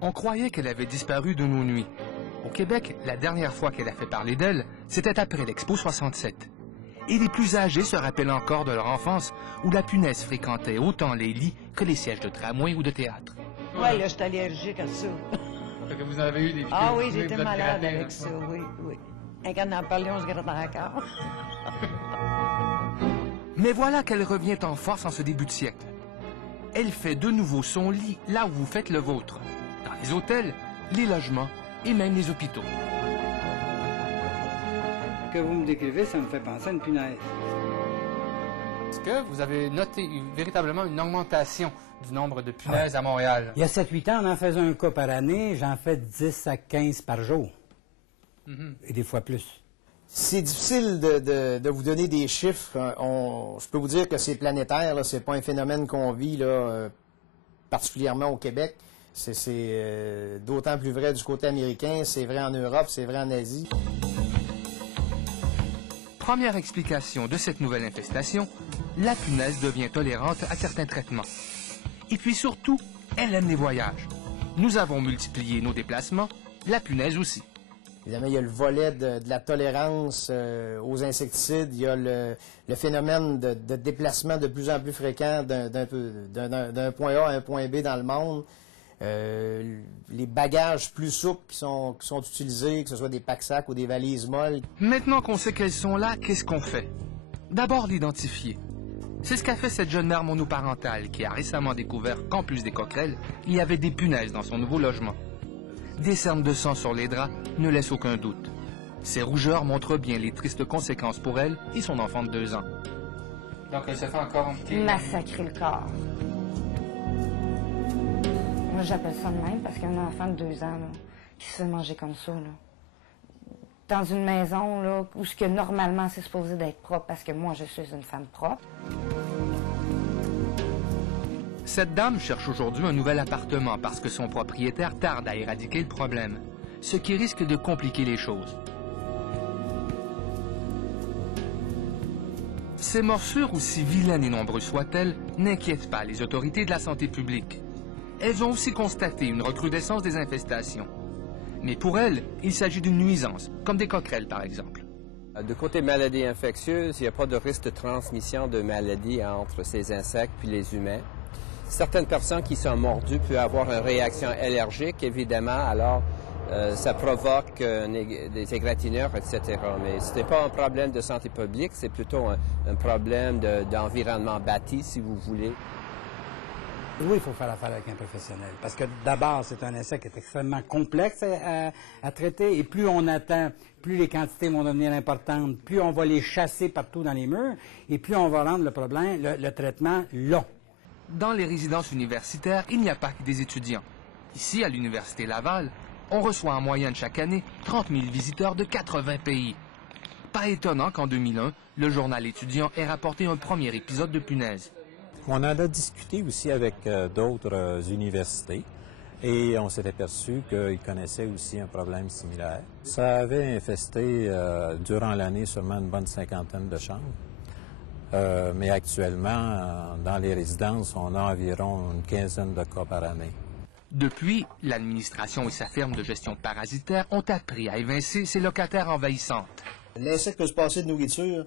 On croyait qu'elle avait disparu de nos nuits. Au Québec, la dernière fois qu'elle a fait parler d'elle, c'était après l'Expo 67. Et les plus âgés se rappellent encore de leur enfance où la punaise fréquentait autant les lits que les sièges de tramway ou de théâtre. Ouais, là, je suis allergique à ça. Que vous en avez eu des piqûres. Ah oui, j'étais malade avec ça, oui, oui. Et quand on en parlait, on se grattait encore. Mais voilà qu'elle revient en force en ce début de siècle. Elle fait de nouveau son lit là où vous faites le vôtre. Dans les hôtels, les logements et même les hôpitaux. Ce que vous me décrivez, ça me fait penser à une punaise. Est-ce que vous avez noté véritablement une augmentation du nombre de punaises à Montréal? Il y a 7-8 ans, on en faisait un cas par année. J'en fais 10 à 15 par jour. Et des fois plus. C'est difficile de vous donner des chiffres. Je peux vous dire que c'est planétaire. C'est pas un phénomène qu'on vit là, particulièrement au Québec. C'est d'autant plus vrai du côté américain. C'est vrai en Europe, c'est vrai en Asie. Première explication de cette nouvelle infestation, la punaise devient tolérante à certains traitements. Et puis surtout, elle aime les voyages. Nous avons multiplié nos déplacements, la punaise aussi. Évidemment, il y a le volet de la tolérance aux insecticides. Il y a le phénomène de déplacement de plus en plus fréquent d'un point A à un point B dans le monde. Les bagages plus souples qui sont utilisés, que ce soit des packs-sacs ou des valises molles. Maintenant qu'on sait qu'elles sont là, qu'est-ce qu'on fait? D'abord, l'identifier. C'est ce qu'a fait cette jeune mère monoparentale qui a récemment découvert qu'en plus des coquerelles, il y avait des punaises dans son nouveau logement. Des cernes de sang sur les draps ne laissent aucun doute. Ces rougeurs montrent bien les tristes conséquences pour elle et son enfant de 2 ans. Donc, elle se fait encore massacrer le corps. Moi, j'appelle ça de même parce qu'un enfant de 2 ans là, qui se fait manger comme ça, là, dans une maison là, où ce que normalement c'est supposé d'être propre parce que moi, je suis une femme propre. Cette dame cherche aujourd'hui un nouvel appartement parce que son propriétaire tarde à éradiquer le problème, ce qui risque de compliquer les choses. Ces morsures, aussi vilaines et nombreuses soient-elles, n'inquiètent pas les autorités de la santé publique. Elles ont aussi constaté une recrudescence des infestations. Mais pour elles, il s'agit d'une nuisance, comme des coquerelles par exemple. De côté maladies infectieuses, il n'y a pas de risque de transmission de maladies entre ces insectes puis les humains. Certaines personnes qui sont mordues peuvent avoir une réaction allergique, évidemment, alors ça provoque des égratignures, etc. Mais ce n'est pas un problème de santé publique, c'est plutôt un problème d'environnement bâti, si vous voulez. Oui, il faut faire affaire avec un professionnel, parce que d'abord, c'est un insecte qui est extrêmement complexe à traiter, et plus on attend, plus les quantités vont devenir importantes, plus on va les chasser partout dans les murs, et plus on va rendre le problème, le traitement long. Dans les résidences universitaires, il n'y a pas que des étudiants. Ici, à l'Université Laval, on reçoit en moyenne chaque année 30 000 visiteurs de 80 pays. Pas étonnant qu'en 2001, le journal étudiant ait rapporté un premier épisode de punaise. On en a discuté aussi avec d'autres universités et on s'est aperçu qu'ils connaissaient aussi un problème similaire. Ça avait infesté durant l'année seulement une bonne 50aine de chambres. Mais actuellement, dans les résidences, on a environ une 15aine de cas par année. Depuis, l'administration et sa firme de gestion parasitaire ont appris à évincer ces locataires envahissantes. L'insecte peut se passer de nourriture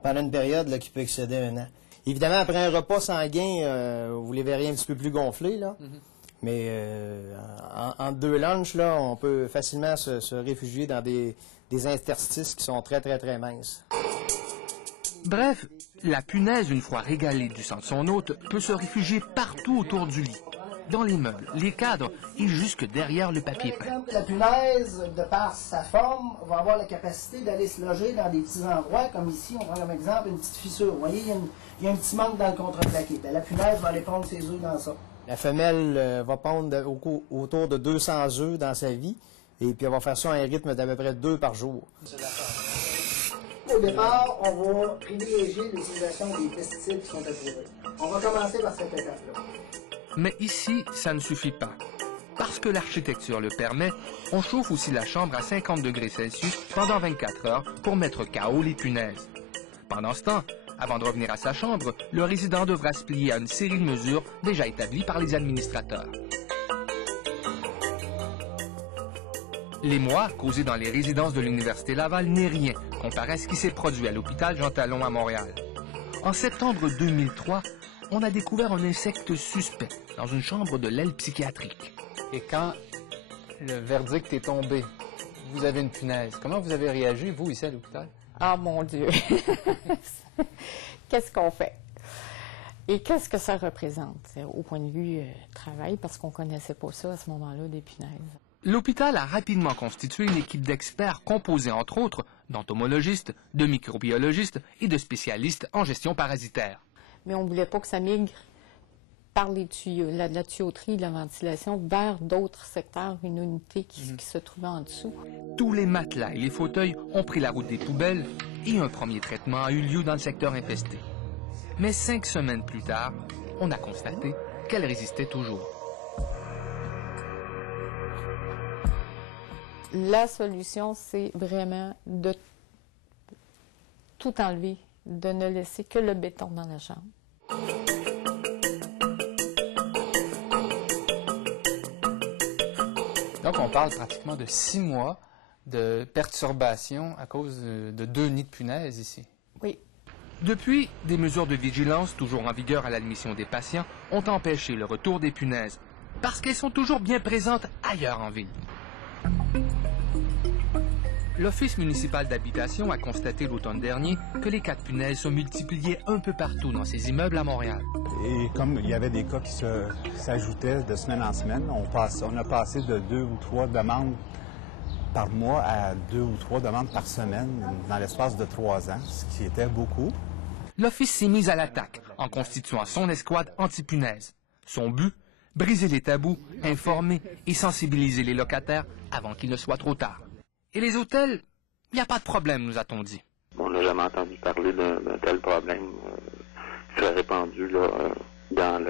pendant une période là, qui peut excéder 1 an. Évidemment, après un repas sanguin, vous les verrez un petit peu plus gonflés, là. Mais entre 2 lunchs, là, on peut facilement se réfugier dans des interstices qui sont très, très, très minces. Bref, la punaise, une fois régalée du sang de son hôte, peut se réfugier partout autour du lit, dans les meubles, les cadres et jusque derrière le papier peint. La punaise, de par sa forme, va avoir la capacité d'aller se loger dans des petits endroits, comme ici, on prend comme exemple une petite fissure. Vous voyez, il y a un petit manque dans le contreplaqué. La punaise va aller pondre ses œufs dans ça. La femelle va pondre autour de 200 œufs dans sa vie, et puis elle va faire ça à un rythme d'à peu près 2 par jour. Au départ, on va privilégier l'utilisation des pesticides qui sont approuvés. On va commencer par cette étape-là. Mais ici, ça ne suffit pas. Parce que l'architecture le permet, on chauffe aussi la chambre à 50 degrés Celsius pendant 24 heures pour mettre KO les punaises. Pendant ce temps, Avant de revenir à sa chambre, le résident devra se plier à une série de mesures déjà établies par les administrateurs. L'émoi causé dans les résidences de l'Université Laval n'est rien comparé à ce qui s'est produit à l'hôpital Jean Talon à Montréal. En septembre 2003, on a découvert un insecte suspect dans une chambre de l'aile psychiatrique. Et quand le verdict est tombé, vous avez une punaise. Comment vous avez réagi, vous, ici à l'hôpital? Ah, mon Dieu! Qu'est-ce qu'on fait? Et qu'est-ce que ça représente au point de vue travail, parce qu'on ne connaissait pas ça à ce moment-là, des punaises. L'hôpital a rapidement constitué une équipe d'experts composée, entre autres, d'entomologistes, de microbiologistes et de spécialistes en gestion parasitaire. Mais on ne voulait pas que ça migre par les tuyaux, la tuyauterie, la ventilation, vers d'autres secteurs, une unité qui se trouvait en dessous. Tous les matelas et les fauteuils ont pris la route des poubelles et un premier traitement a eu lieu dans le secteur infesté. Mais 5 semaines plus tard, on a constaté qu'elle résistait toujours. La solution, c'est vraiment de tout enlever, de ne laisser que le béton dans la chambre. Donc, on parle pratiquement de 6 mois de perturbation à cause de 2 nids de punaises ici. Oui. Depuis, des mesures de vigilance, toujours en vigueur à l'admission des patients, ont empêché le retour des punaises, parce qu'elles sont toujours bien présentes ailleurs en ville. L'Office municipal d'habitation a constaté l'automne dernier que les cas de punaises sont multipliés un peu partout dans ces immeubles à Montréal. Et comme il y avait des cas qui s'ajoutaient de semaine en semaine, on a passé de 2 ou 3 demandes par mois à 2 ou 3 demandes par semaine dans l'espace de 3 ans, ce qui était beaucoup. L'Office s'est mis à l'attaque en constituant son escouade anti-punaises. Son but, briser les tabous, informer et sensibiliser les locataires avant qu'il ne soit trop tard. Et les hôtels, il n'y a pas de problème, nous a-t-on dit. On n'a jamais entendu parler d'un tel problème qui serait répandu là, dans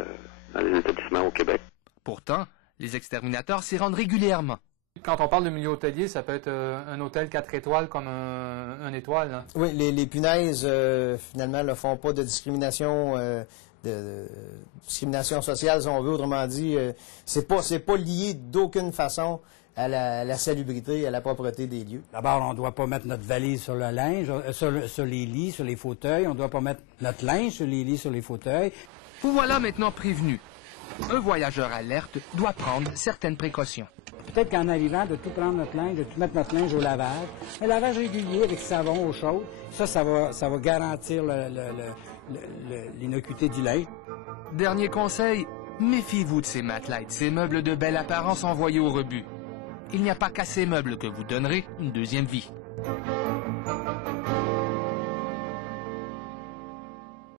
les établissements au Québec. Pourtant, les exterminateurs s'y rendent régulièrement. Quand on parle de milieu hôtelier, ça peut être un hôtel 4 étoiles comme un étoile. Hein? Oui, les punaises, finalement, ne font pas de discrimination, discrimination sociale, si on veut. Autrement dit, c'est pas lié d'aucune façon à la salubrité, à la propreté des lieux. D'abord, on ne doit pas mettre notre valise sur le linge, sur les lits, sur les fauteuils. On ne doit pas mettre notre linge sur les lits, sur les fauteuils. Vous voilà maintenant prévenu. Un voyageur alerte doit prendre certaines précautions. Peut-être qu'en arrivant, de tout prendre notre linge, de tout mettre notre linge au lavage. Un lavage régulier avec savon, eau chaude, ça va garantir l'innocuité du linge. Dernier conseil, méfiez-vous de ces matelas et de ces meubles de belle apparence envoyés au rebut. Il n'y a pas qu'à ces meubles que vous donnerez une deuxième vie.